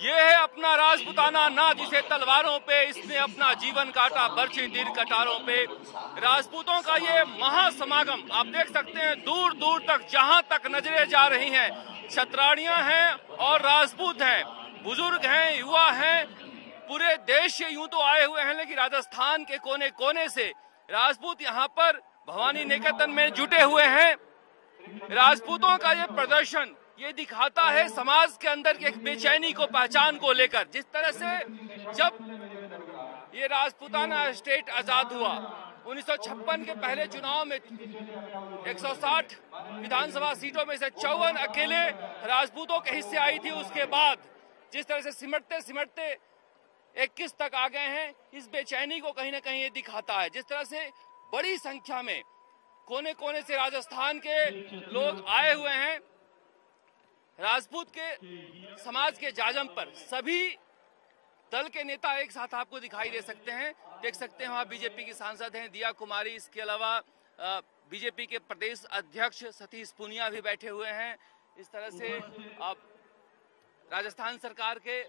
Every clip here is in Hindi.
ये है अपना राजपूताना ना, जिसे तलवारों पे इसने अपना जीवन काटा, बरछी तीर कटारों पे। राजपूतों का ये महासमागम आप देख सकते हैं, दूर दूर तक जहां तक नजरें जा रही हैं, क्षत्राणियां हैं और राजपूत हैं, बुजुर्ग हैं, युवा हैं, पूरे देश से यूं तो आए हुए हैं, लेकिन राजस्थान के कोने कोने से राजपूत यहाँ पर भवानी निकेतन में जुटे हुए हैं। राजपूतों का ये प्रदर्शन ये दिखाता है समाज के अंदर की एक बेचैनी को, पहचान को लेकर। जिस तरह से जब ये राजपूताना स्टेट आजाद हुआ 1956 के पहले चुनाव में 160 विधानसभा सीटों में से 54 अकेले राजपूतों के हिस्से आई थी। उसके बाद जिस तरह से सिमटते सिमटते 21 तक आ गए हैं, इस बेचैनी को कहीं ना कहीं ये दिखाता है। जिस तरह से बड़ी संख्या में कोने कोने से राजस्थान के लोग आए हुए हैं, राजपूत के समाज के जाजम पर सभी दल के नेता एक साथ आपको दिखाई दे सकते हैं। देख सकते हैं वहाँ बीजेपी की सांसद हैं दिया कुमारी, इसके अलावा बीजेपी के प्रदेश अध्यक्ष सतीश पूनिया भी बैठे हुए हैं। इस तरह से आप राजस्थान सरकार के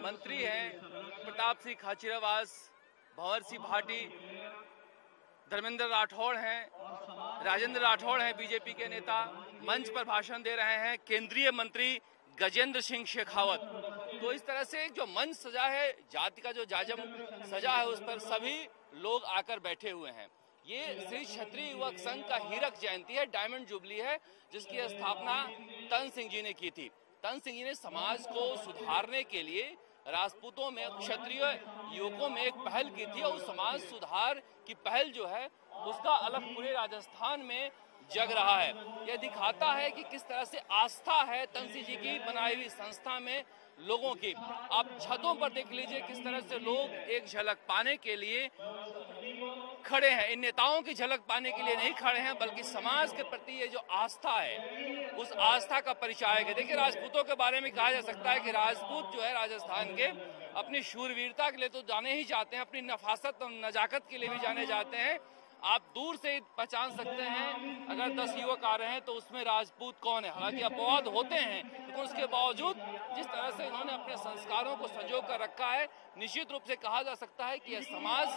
मंत्री हैं प्रताप सिंह खाचरियावास, भंवर सिंह भाटी, धर्मेंद्र राठौड़ हैं, राजेंद्र राठौड़ हैं बीजेपी के नेता, मंच पर भाषण दे रहे हैं केंद्रीय मंत्री गजेंद्र सिंह शेखावत। तो इस तरह से जो मंच सजा है, जाति का जो जाजम सजा है, उस पर सभी लोग आकर बैठे हुए हैं। ये श्री क्षत्रिय युवक संघ का हीरक जयंती है, डायमंड जुबली है, जिसकी स्थापना तन सिंह जी ने की थी। तन सिंह जी ने समाज को सुधारने के लिए राजपूतों में, क्षत्रिय युवकों में एक पहल की थी, और समाज सुधार की पहल जो है उसका अलग पूरे राजस्थान में जग रहा है। यह दिखाता है कि किस तरह से आस्था है तन सिंह जी की बनाई हुई संस्था में लोगों की। आप छतों पर देख लीजिए किस तरह से लोग एक झलक पाने के लिए खड़े हैं। इन नेताओं की झलक पाने के लिए नहीं खड़े हैं, बल्कि समाज के प्रति ये जो आस्था है, उस आस्था का परिचायक है। देखिए, राजपूतों के बारे में कहा जा सकता है कि राजपूत जो है राजस्थान के अपनी शूरवीरता के लिए तो जाने ही जाते हैं, अपनी नफासत और नजाकत के लिए भी जाने जाते हैं। आप दूर से पहचान सकते हैं, अगर 10 युवक आ रहे हैं तो उसमें राजपूत कौन है। हालांकि अपवाद होते हैं, लेकिन उसके बावजूद जिस तरह से इन्होंने अपने संस्कारों को संजो कर रखा है, निश्चित रूप से कहा जा सकता है कि यह समाज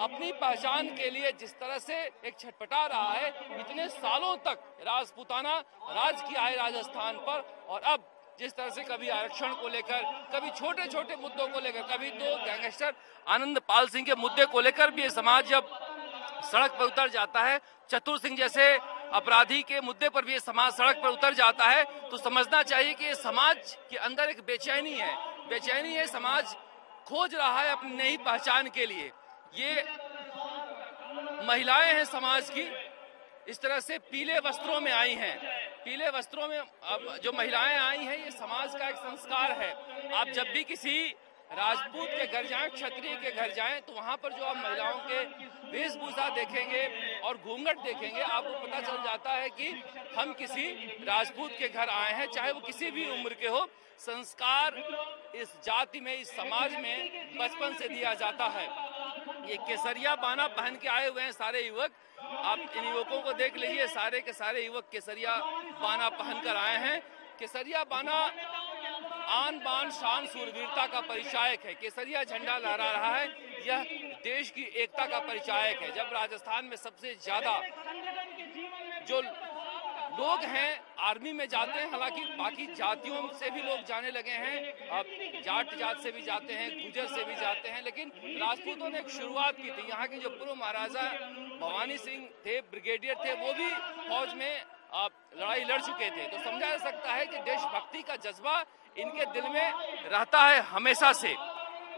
अपनी पहचान के लिए जिस तरह से एक छटपटा रहा है, इतने सालों तक राजपूताना राज किया है राजस्थान पर, और अब जिस तरह से कभी आरक्षण को लेकर, कभी छोटे छोटे मुद्दों को लेकर, कभी तो गैंगस्टर आनंद पाल सिंह के मुद्दे को लेकर भी ये समाज जब सड़क पर उतर जाता है, चतुर सिंह जैसे अपराधी के मुद्दे पर भी ये समाज सड़क पर उतर जाता है, तो समझना चाहिए कि ये समाज के अंदर एक बेचैनी है। बेचैनी है, समाज खोज रहा है अपनी नई पहचान के लिए। ये महिलाएं हैं समाज की, इस तरह से पीले वस्त्रों में आई हैं। पीले वस्त्रों में अब जो महिलाएं आई हैं, ये समाज का एक संस्कार है। आप जब भी किसी राजपूत के घर जाएं, क्षत्रिय के घर जाएं, तो वहां पर जो आप महिलाओं के वेशभूषा देखेंगे और घूंघट देखेंगे, आपको पता चल जाता है कि हम किसी राजपूत के घर आए हैं, चाहे वो किसी भी उम्र के हो। संस्कार इस जाति में, इस समाज में बचपन से दिया जाता है। ये केसरिया बाना पहन के आए हुए हैं सारे युवक। आप इन युवकों को देख लीजिए, सारे के सारे युवक केसरिया बाना पहनकर आए हैं। केसरिया बाना आन बान शान सूरवीरता का परिचायक है। केसरिया झंडा लहरा रहा है, यह देश की एकता का परिचायक है। जब राजस्थान में सबसे ज्यादा जो लोग हैं आर्मी में जाते हैं, हालांकि बाकी जातियों से भी लोग जाने लगे हैं, अब जाट जात से भी जाते हैं, गुर्जर से भी जाते हैं, लेकिन राजपूतों ने एक शुरुआत की थी। यहाँ के जो पूर्व महाराजा भवानी सिंह थे, ब्रिगेडियर थे, वो भी फौज में लड़ाई लड़ चुके थे। तो समझा जा सकता है कि देशभक्ति का जज्बा इनके दिल में रहता है हमेशा से,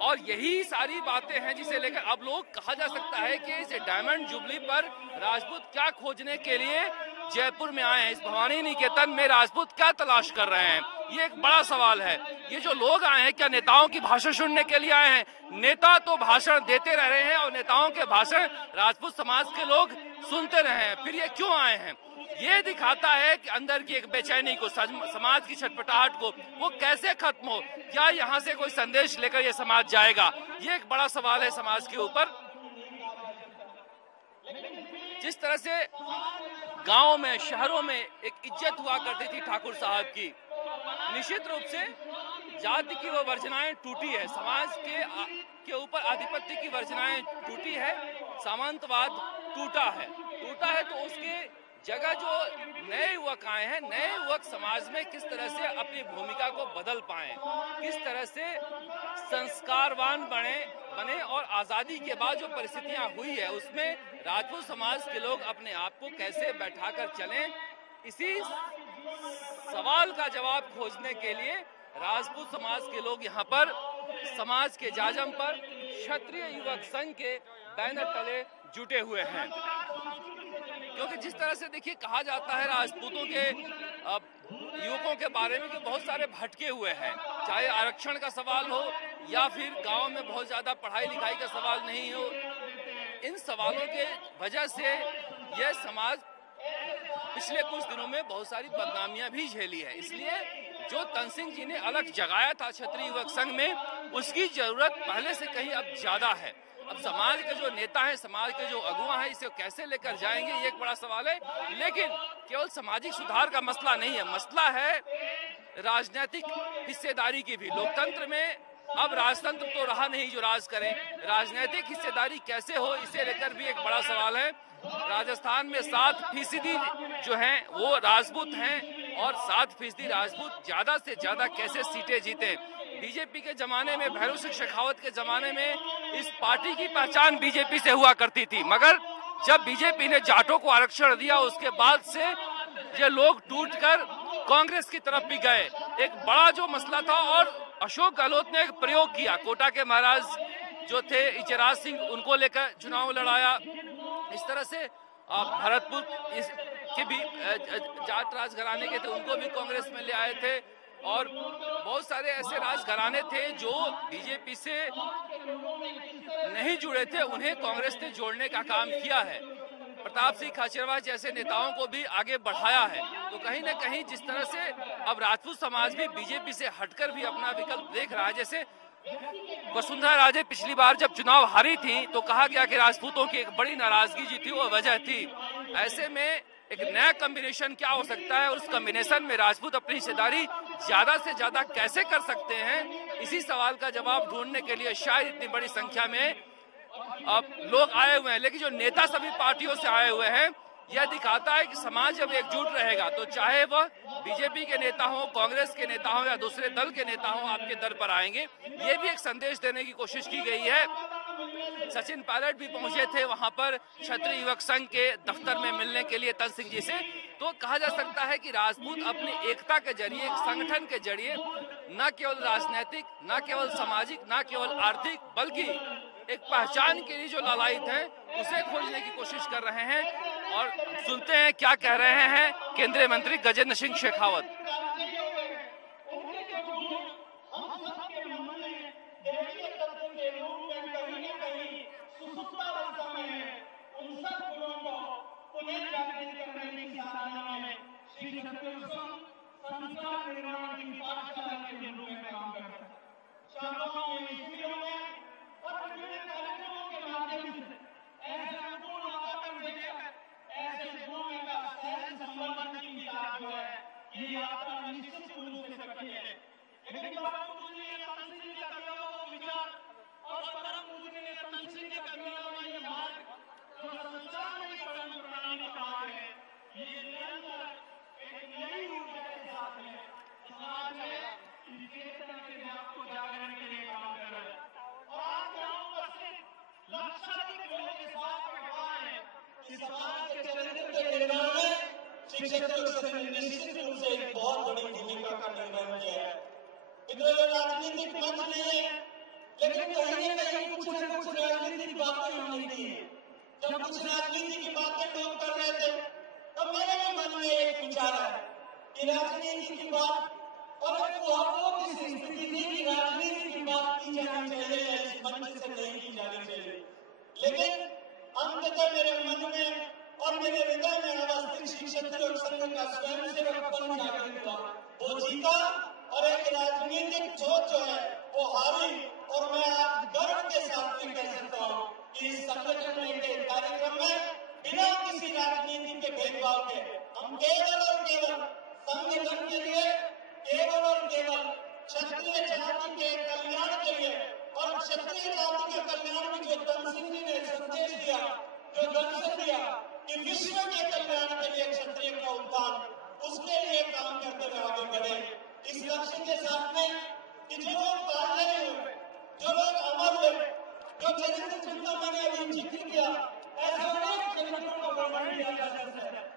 और यही सारी बातें हैं जिसे लेकर अब लोग कहा जा सकता है कि इस डायमंड जुबली पर राजपूत क्या खोजने के लिए जयपुर में आए हैं। इस भवानी निकेतन में राजपूत क्या तलाश कर रहे हैं, ये एक बड़ा सवाल है। ये जो लोग आए हैं, क्या नेताओं की भाषण सुनने के लिए आए हैं? नेता तो भाषण देते रह रहे हैं और नेताओं के भाषण राजपूत समाज के लोग सुनते रहे हैं, फिर ये क्यों आए हैं? ये दिखाता है कि अंदर की एक बेचैनी को, समाज की छटपटाहट को, वो कैसे खत्म हो। क्या यहाँ से कोई संदेश लेकर ये समाज जाएगा? ये एक बड़ा सवाल है समाज के ऊपर। जिस तरह से गांव में, शहरों में एक इज्जत हुआ करती थी ठाकुर साहब की, निश्चित रूप से जाति की वो वर्जनाएं टूटी है, समाज के ऊपर आधिपत्य की वर्जनाएं टूटी है, सामंतवाद टूटा है तो उसके जगह जो नए युवक आए हैं, नए युवक समाज में किस तरह से अपनी भूमिका को बदल पाए, किस तरह से संस्कारवान बने और आजादी के बाद जो परिस्थितियां हुई है उसमें राजपूत समाज के लोग अपने आप को कैसे बैठाकर चलें, इसी सवाल का जवाब खोजने के लिए राजपूत समाज के लोग यहाँ पर समाज के जाजम पर क्षत्रिय युवक संघ के बैनर तले जुटे हुए हैं। क्योंकि जिस तरह से देखिए कहा जाता है राजपूतों के युवकों के बारे में कि बहुत सारे भटके हुए हैं, चाहे आरक्षण का सवाल हो या फिर गांव में बहुत ज्यादा पढ़ाई लिखाई का सवाल नहीं हो, इन सवालों के वजह से यह समाज पिछले कुछ दिनों में बहुत सारी बदनामियां भी झेली है। इसलिए जो तनसिंह जी ने अलग जगाया था क्षत्रिय युवक संघ में, उसकी जरूरत पहले से कहीं अब ज्यादा है। अब समाज के जो नेता हैं, समाज के जो अगुवा हैं, इसे कैसे लेकर जाएंगे ये एक बड़ा सवाल है। लेकिन केवल सामाजिक सुधार का मसला नहीं है, मसला है राजनीतिक हिस्सेदारी की भी। लोकतंत्र में अब राजतंत्र तो रहा नहीं जो राज करे, राजनीतिक हिस्सेदारी कैसे हो इसे लेकर भी एक बड़ा सवाल है। राजस्थान में 7% जो हैं वो राजपूत हैं और 7% राजपूत ज्यादा से ज्यादा कैसे सीटें जीते। बीजेपी के जमाने में, भैरव सिंह शेखावत के जमाने में इस पार्टी की पहचान बीजेपी से हुआ करती थी, मगर जब बीजेपी ने जाटों को आरक्षण दिया उसके बाद से ये लोग टूटकर कांग्रेस की तरफ भी गए। एक बड़ा जो मसला था और अशोक गहलोत ने एक प्रयोग किया, कोटा के महाराज जो थे इचराज सिंह, उनको लेकर चुनाव लड़ाया। इस तरह से भरतपुर के भी जाट राजघराने के थे, उनको भी कांग्रेस में ले आए थे और बहुत सारे ऐसे राजघराने थे जो बीजेपी से नहीं जुड़े थे, उन्हें कांग्रेस ने जोड़ने का काम किया है। प्रताप सिंह खाचरवाल जैसे नेताओं को भी आगे बढ़ाया है। तो कहीं ना कहीं जिस तरह से अब राजपूत समाज भी बीजेपी से हटकर भी अपना विकल्प देख रहा है, जैसे वसुंधरा राजे पिछली बार जब चुनाव हारी थी तो कहा गया कि राजपूतों की एक बड़ी नाराजगी जी थी, वो वजह थी। ऐसे में एक नया कॉम्बिनेशन क्या हो सकता है, उस कॉम्बिनेशन में राजपूत अपनी हिस्सेदारी ज्यादा से ज्यादा कैसे कर सकते हैं, इसी सवाल का जवाब ढूंढने के लिए शायद इतनी बड़ी संख्या में अब लोग आए हुए हैं। लेकिन जो नेता सभी पार्टियों से आए हुए हैं, यह दिखाता है कि समाज जब एकजुट रहेगा तो चाहे वह बीजेपी के नेता हो, कांग्रेस के नेता हो या दूसरे दल के नेता हो, आपके दर पर आएंगे। ये भी एक संदेश देने की कोशिश की गई है। सचिन पायलट भी पहुंचे थे वहां पर क्षत्रिय युवक संघ के दफ्तर में मिलने के लिए तनसिंह जी से। तो कहा जा सकता है कि राजपूत अपनी एकता के जरिए, एक संगठन के जरिए, न केवल राजनीतिक, न केवल सामाजिक, न केवल आर्थिक, बल्कि एक पहचान के लिए जो लालायित है उसे खोजने की कोशिश कर रहे हैं। और सुनते हैं क्या कह रहे हैं केंद्रीय मंत्री गजेंद्र सिंह शेखावत। निश्चित रूप से एक बहुत बड़ी भूमिका का निर्वहन किया है। इधर राजनीतिक मंच नहीं है, लेकिन कहीं न कहीं कुछ न कुछ राजनीतिक बातें होनी थी। जब कुछ राजनीति की बातें लोग कर रहे थे, तब मेरे मन में एक विचार है कि राजनीति की बात और की स्थिति थी कि राजनीति की बात की जानी चाहिए, इस मंच से नहीं की जानी चाहिए। लेकिन अंततः मेरे मन में और मेरे हृदय में अवस्थित क्षत्रिय संघ का स्वयंसेवकपन जागृत हुआ, वो जीता और एक राजनीतिक सोच जो है वो हारी। और मैं आज गर्व के साथ कह सकता हूँ कि इस संगठन के कार्यक्रम में बिना किसी राजनीति के भेदभाव के हम केवल और केवल संगठन के लिए केवल और केवल क्षत्रिय जाति के कल्याण के लिए और क्षत्रिय जाति के कल्याण में जो धन सिंह जी ने संदेश दिया, जो दर्शन दिया कि विश्व के कल्याण के लिए क्षत्रिय का उत्थान, उसके लिए काम करते हुए आगे बढ़े। इस लक्ष्य के साथ में कि जो लोग ताजदार हुए, जो लोग अमर हुए, जो चरित्र जितना मैंने अभी जिक्र किया, ऐसे अनेक चरित्रों का वर्णन किया जा सकता है।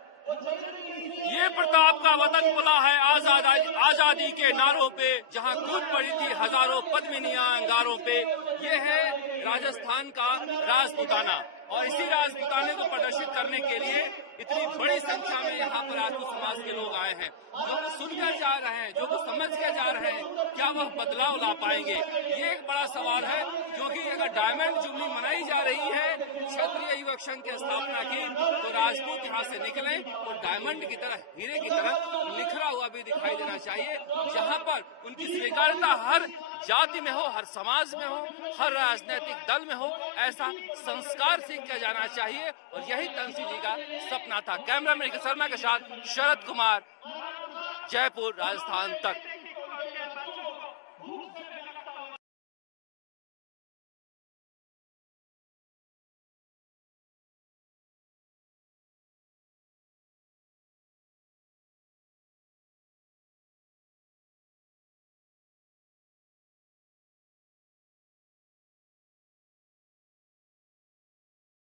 ये प्रताप का वतन खुला है आजादी के नारों पे, जहां कूद पड़ी थी हजारों पद्मिनियां अंगारों पे। ये है राजस्थान का राजपूताना, और इसी राजपूताने को प्रदर्शित करने के लिए इतनी बड़ी संख्या में यहाँ पर राजपूत समाज के लोग आए हैं। जो कुछ सुनकर जा रहे हैं, जो कुछ समझ कर जा रहे हैं, क्या वह बदलाव ला पाएंगे, ये एक बड़ा सवाल है। क्योंकि अगर डायमंड जुबली मनाई जा रही है, क्षत्रिय युवक संघ की स्थापना की, तो राजपूत यहाँ से निकले तो डायमंड की तरह, हीरे की तरह निखरा हुआ भी दिखाई देना चाहिए, जहाँ पर उनकी स्वीकार्यता हर जाति में हो, हर समाज में हो, हर राजनीतिक दल में हो। ऐसा संस्कार सीख किया जाना चाहिए, और यही तंसी जी का सपना था। कैमरामैन शर्मा के साथ शरद कुमार, जयपुर, राजस्थान तक।